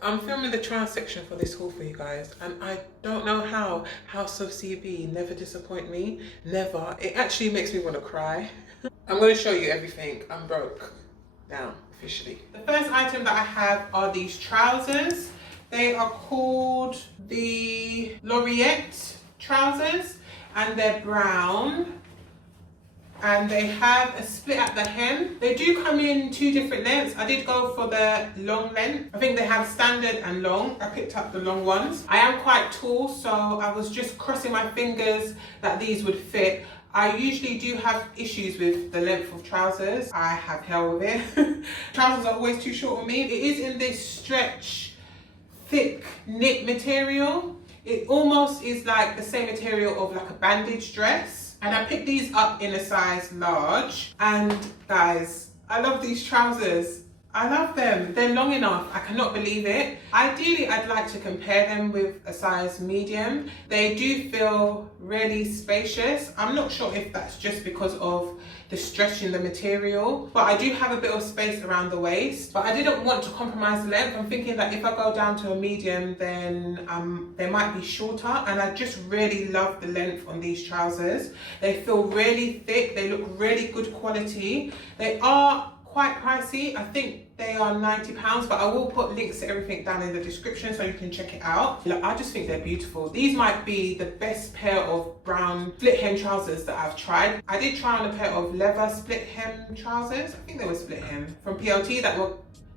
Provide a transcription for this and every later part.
I'm filming the trial section for this haul for you guys, and I don't know how House of CB never disappoint me. Never. It actually makes me want to cry. I'm going to show you everything. I'm broke now, officially. The first item that I have are these trousers. They are called the GLORIETTE trousers, and they're brown. And they have a split at the hem. They do come in two different lengths. I did go for the long length. I think they have standard and long. I picked up the long ones. I am quite tall, so I was just crossing my fingers that these would fit. I usually do have issues with the length of trousers. I have hell with it. Trousers are always too short on me. It is in this stretch, thick knit material. It almost is like the same material of like a bandage dress. And I picked these up in a size large. And guys, I love these trousers. I love them. They're long enough. I cannot believe it. Ideally, I'd like to compare them with a size medium. They do feel really spacious. I'm not sure if that's just because of the stretch in the material, but I do have a bit of space around the waist. But I didn't want to compromise the length. I'm thinking that if I go down to a medium, then they might be shorter. And I just really love the length on these trousers. They feel really thick. They look really good quality. They are quite pricey. I think they are £90, but I will put links to everything down in the description so you can check it out. Look, I just think they're beautiful. These might be the best pair of brown split hem trousers that I've tried. I did try on a pair of leather split hem trousers. I think they were split hem from PLT that were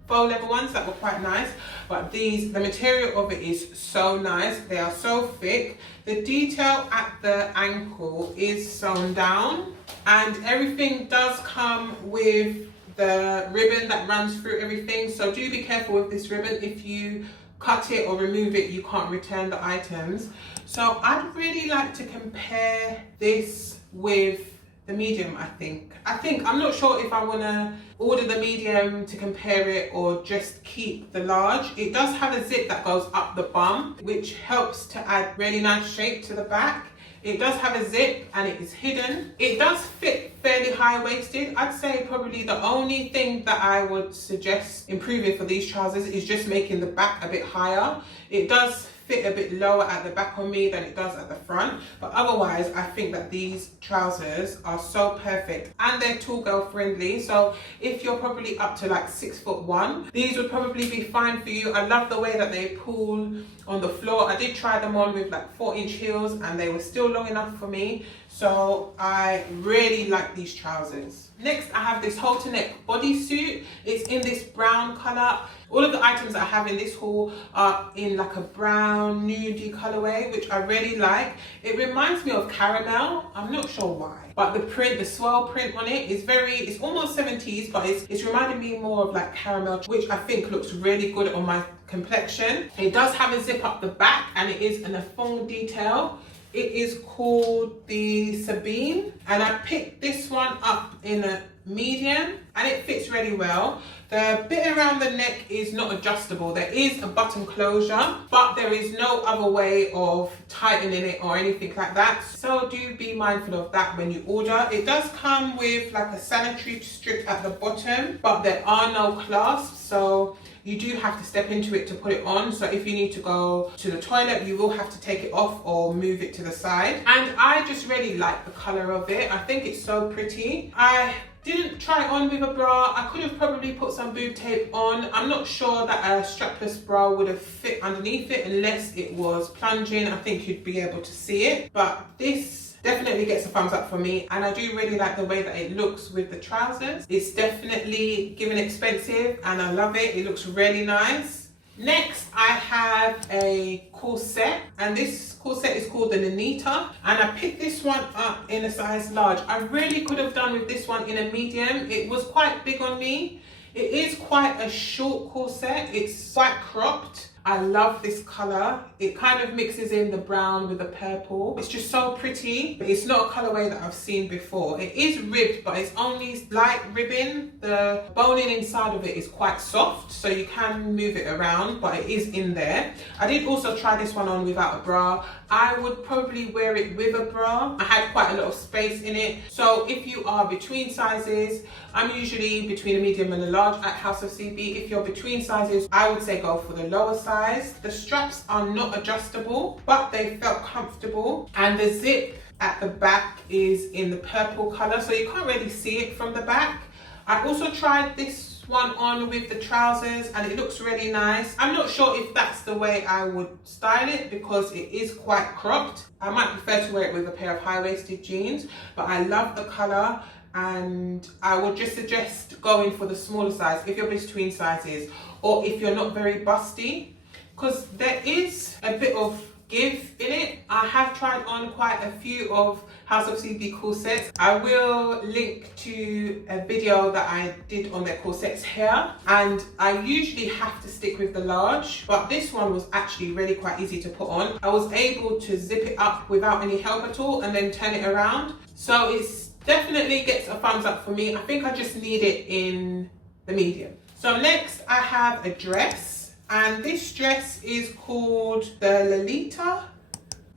faux leather ones that were quite nice, but these, the material of it is so nice. They are so thick. The detail at the ankle is sewn down, and everything does come with the ribbon that runs through everything, so do be careful with this ribbon. If you cut it or remove it, you can't return the items. So I'd really like to compare this with the medium. I'm not sure if I want to order the medium to compare it or just keep the large. It does have a zip that goes up the bum, which helps to add really nice shape to the back. It does have a zip and it is hidden. It does fit fairly high-waisted. I'd say probably the only thing that I would suggest improving for these trousers is just making the back a bit higher. It does fit a bit lower at the back on me than it does at the front, but otherwise I think that these trousers are so perfect, and they're tall girl friendly. So if you're probably up to like 6'1", these would probably be fine for you. I love the way that they pull on the floor. I did try them on with like 4-inch heels and they were still long enough for me, so I really like these trousers. Next, I have this halter neck bodysuit. It's in this brown color. All of the items that I have in this haul are in like a brown nudie colorway, which I really like. It reminds me of caramel. I'm not sure why, but the print, the swirl print on it is it's almost 70s, but it's reminding me more of like caramel, which I think looks really good on my complexion. It does have a zip up the back and it is in a thong detail. It is called the Sabine, and I picked this one up in a medium and it fits really well. The bit around the neck is not adjustable. There is a button closure, but there is no other way of tightening it or anything like that. So do be mindful of that when you order. It does come with like a sanitary strip at the bottom, but there are no clasps, so you do have to step into it to put it on. So if you need to go to the toilet, you will have to take it off or move it to the side. And I just really like the color of it. I think it's so pretty. I didn't try it on with a bra. I could have probably put some boob tape on. I'm not sure that a strapless bra would have fit underneath it unless it was plunging. I think you'd be able to see it, but this definitely gets a thumbs up for me, and I do really like the way that it looks with the trousers. It's definitely given expensive and I love it. It looks really nice. Next, I have a corset, and this corset is called the Nanita, and I picked this one up in a size large. I really could have done with this one in a medium. It was quite big on me. It is quite a short corset. It's quite cropped. I love this color. It kind of mixes in the brown with the purple. It's just so pretty. It's not a colorway that I've seen before. It is ribbed, but it's only light ribbing. The boning inside of it is quite soft, so you can move it around, but it is in there. I did also try this one on without a bra. I would probably wear it with a bra. I had quite a lot of space in it. So if you are between sizes, I'm usually between a medium and a large at House of CB. If you're between sizes, I would say go for the lower size. The straps are not adjustable, but they felt comfortable. And the zip at the back is in the purple color, so you can't really see it from the back. I also tried this one on with the trousers and it looks really nice. I'm not sure if that's the way I would style it because it is quite cropped. I might prefer to wear it with a pair of high-waisted jeans, but I love the color and I would just suggest going for the smaller size if you're between sizes or if you're not very busty, because there is a bit of give in it. I have tried on quite a few of House of CB corsets. I will link to a video that I did on their corsets here, and I usually have to stick with the large, but this one was actually really quite easy to put on. I was able to zip it up without any help at all and then turn it around, so it's definitely gets a thumbs up for me. I think I just need it in the medium. So next I have a dress. And this dress is called the Lolita.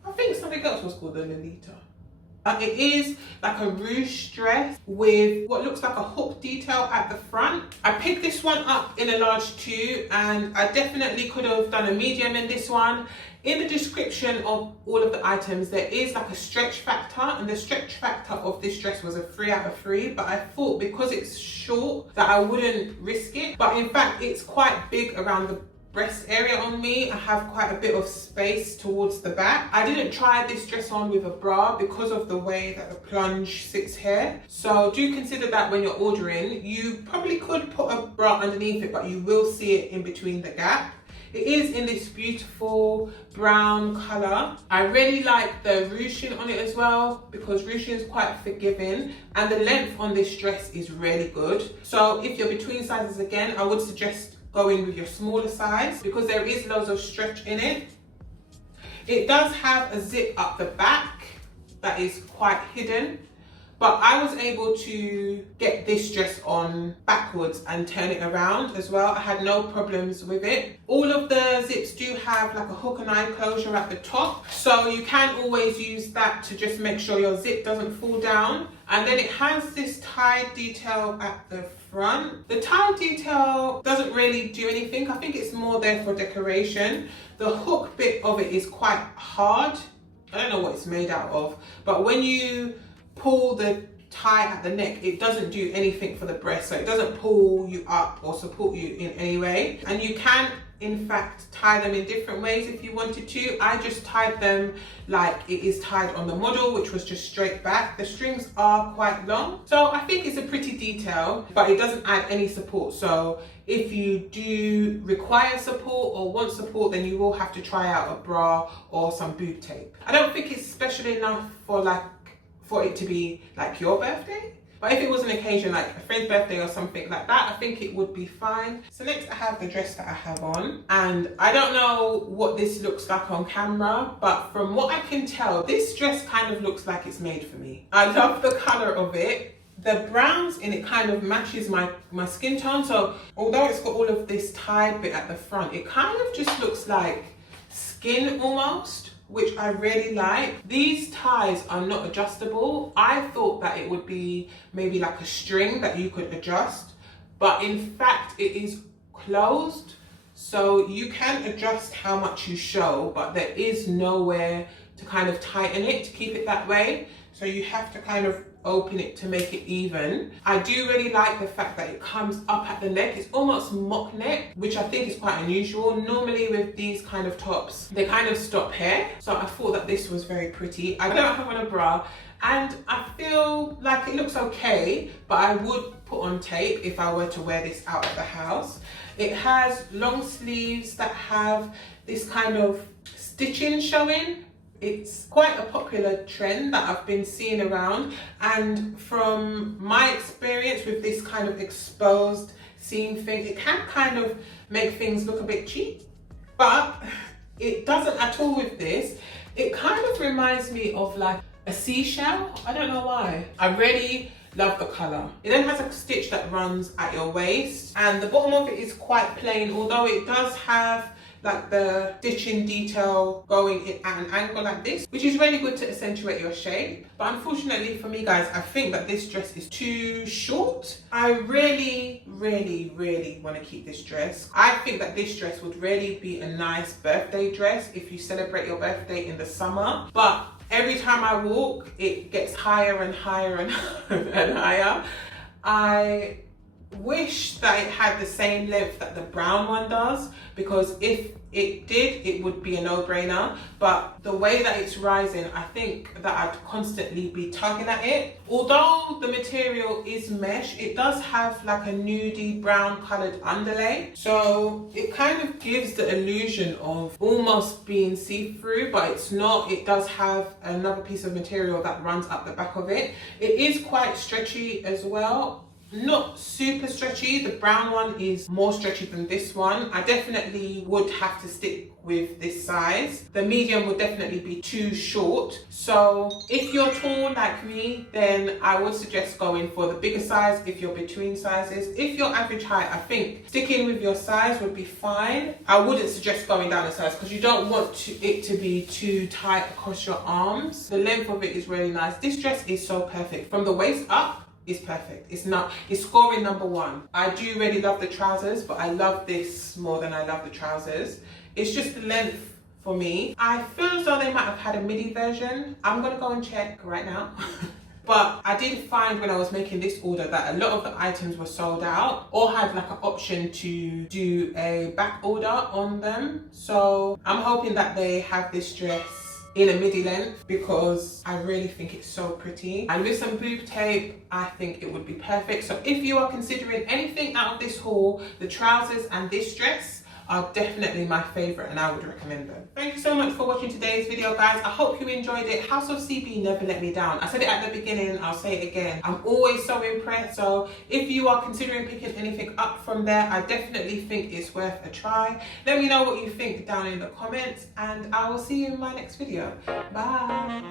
I think something else was called the Lolita. It is like a ruche dress with what looks like a hook detail at the front. I picked this one up in a large too, and I definitely could have done a medium in this one. In the description of all of the items, there is like a stretch factor, and the stretch factor of this dress was a 3 out of 3, but I thought because it's short that I wouldn't risk it. But in fact, it's quite big around the breast area on me. I have quite a bit of space towards the back. I didn't try this dress on with a bra because of the way that the plunge sits here. So do consider that when you're ordering. You probably could put a bra underneath it, but you will see it in between the gap. It is in this beautiful brown color. I really like the ruching on it as well because ruching is quite forgiving, and the length on this dress is really good. So if you're between sizes again, I would suggest go in with your smaller size because there is loads of stretch in it. It does have a zip up the back that is quite hidden, but I was able to get this dress on backwards and turn it around as well. I had no problems with it. All of the zips do have like a hook and eye closure at the top, so you can always use that to just make sure your zip doesn't fall down. And then it has this tie detail at the front. The tie detail doesn't really do anything. I think it's more there for decoration. The hook bit of it is quite hard. I don't know what it's made out of, but when you pull the tie at the neck, it doesn't do anything for the breast, so it doesn't pull you up or support you in any way. And you can in fact tie them in different ways if you wanted to. I just tied them like it is tied on the model, which was just straight back. The strings are quite long, so I think it's a pretty detail, but it doesn't add any support. So if you do require support or want support, then you will have to try out a bra or some boob tape. I don't think it's special enough for it to be like your birthday, but if it was an occasion like a friend's birthday or something like that, I think it would be fine. So next I have the dress that I have on, and I don't know what this looks like on camera, but from what I can tell, this dress kind of looks like it's made for me. I love the color of it. The browns in it kind of matches my skin tone, so although it's got all of this tied bit at the front, it kind of just looks like skin almost, which I really like. These ties are not adjustable. I thought that it would be maybe like a string that you could adjust, but in fact it is closed, so you can adjust how much you show, but there is nowhere to kind of tighten it to keep it that way, so you have to kind of open it to make it even. I do really like the fact that it comes up at the neck. It's almost mock neck, which I think is quite unusual. Normally with these kind of tops, they kind of stop here. So I thought that this was very pretty. I don't have on a bra, and I feel like it looks okay, but I would put on tape if I were to wear this out of the house. It has long sleeves that have this kind of stitching showing. It's quite a popular trend that I've been seeing around, and from my experience with this kind of exposed seam thing, it can kind of make things look a bit cheap. But it doesn't at all with this. It kind of reminds me of like a seashell. I don't know why. I really love the colour. It then has a stitch that runs at your waist, and the bottom of it is quite plain, although it does have like the stitching detail going in at an angle like this, which is really good to accentuate your shape. But unfortunately for me, guys, I think that this dress is too short. I really want to keep this dress. I think that this dress would really be a nice birthday dress if you celebrate your birthday in the summer. But every time I walk, it gets higher and higher and and higher. I wish that it had the same length that the brown one does, because if it did, it would be a no-brainer. But the way that it's rising, I think that I'd constantly be tugging at it. Although the material is mesh, it does have like a nudie brown colored underlay, so it kind of gives the illusion of almost being see-through, but it's not. It does have another piece of material that runs up the back of it. It is quite stretchy as well. Not super stretchy. The brown one is more stretchy than this one. I definitely would have to stick with this size. The medium would definitely be too short. So if you're tall like me, then I would suggest going for the bigger size. If you're between sizes, if you're average height, I think sticking with your size would be fine. I wouldn't suggest going down a size because you don't want it to be too tight across your arms. The length of it is really nice. This dress is so perfect. From the waist up, is perfect. It's scoring #1. I do really love the trousers, but I love this more than I love the trousers. It's just the length for me. I feel as though they might have had a midi version. I'm gonna go and check right now. But I did find when I was making this order that a lot of the items were sold out or had like an option to do a back order on them. So I'm hoping that they have this dress in a midi length, because I really think it's so pretty. And with some boob tape, I think it would be perfect. So if you are considering anything out of this haul, the trousers and this dress are definitely my favorite, and I would recommend them. Thank you so much for watching today's video, guys. I hope you enjoyed it. House of CB never let me down. I said it at the beginning, I'll say it again. I'm always so impressed. So if you are considering picking anything up from there, I definitely think it's worth a try. Let me know what you think down in the comments, and I will see you in my next video. Bye.